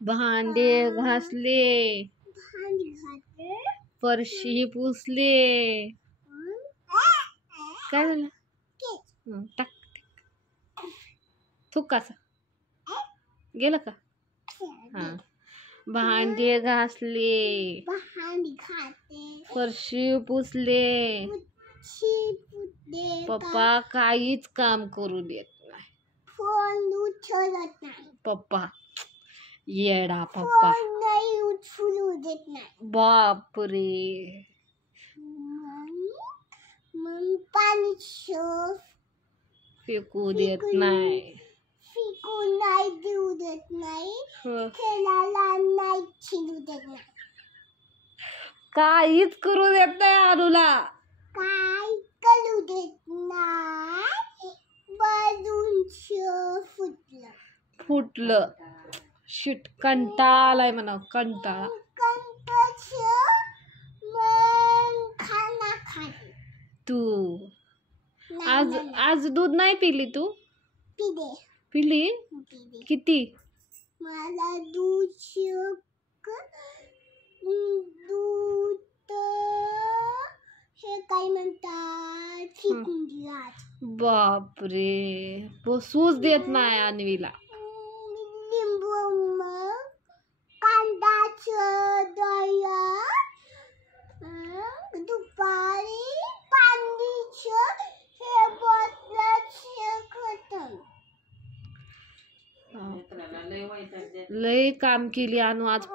भांडे घासले, फरशी पुसले. काय झालं? टाक थुकाचा गेलं का? हा. भांडे घासले, फरशी पुसले. पप्पा काहीच काम करू देत नाही. फोन उचलत नाही. पप्पा येडा पप्पा. फोन नाही उचलू देत नाही. बापरे. मग पाणी फेकू देत नाही. फेकून नाही देऊ देत नाही. खेळायला नाही खेळू देत नाही. काहीच करू देत नाही अनुला. काय करू देत नाही. बलून फुटलं. शिट कंटाळा आलाय म्हणा कंटाळा. मग खाना खाते. तू आज दूध नाही पिली तू? पिली? किती? मला दूध हे काय म्हणतात फेकून दिला. बापरे. बसूच देत नाही अन्वीला. लिंबू कांदाचं दया दुपारी पाणीचं हे बोतलाचं खतम. लय काम केली अनु आज.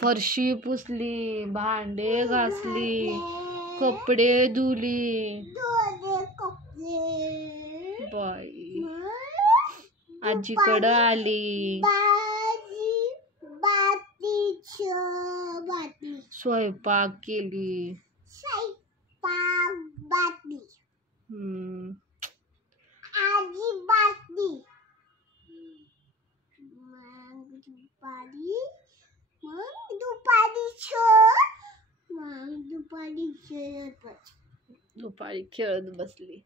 फरशी पुसली, भांडे घासली, कपडे धुली. बाई आजीकडं आली. स्वयंपाक केली. आजी बाटली. दुपारी खेळत बसली.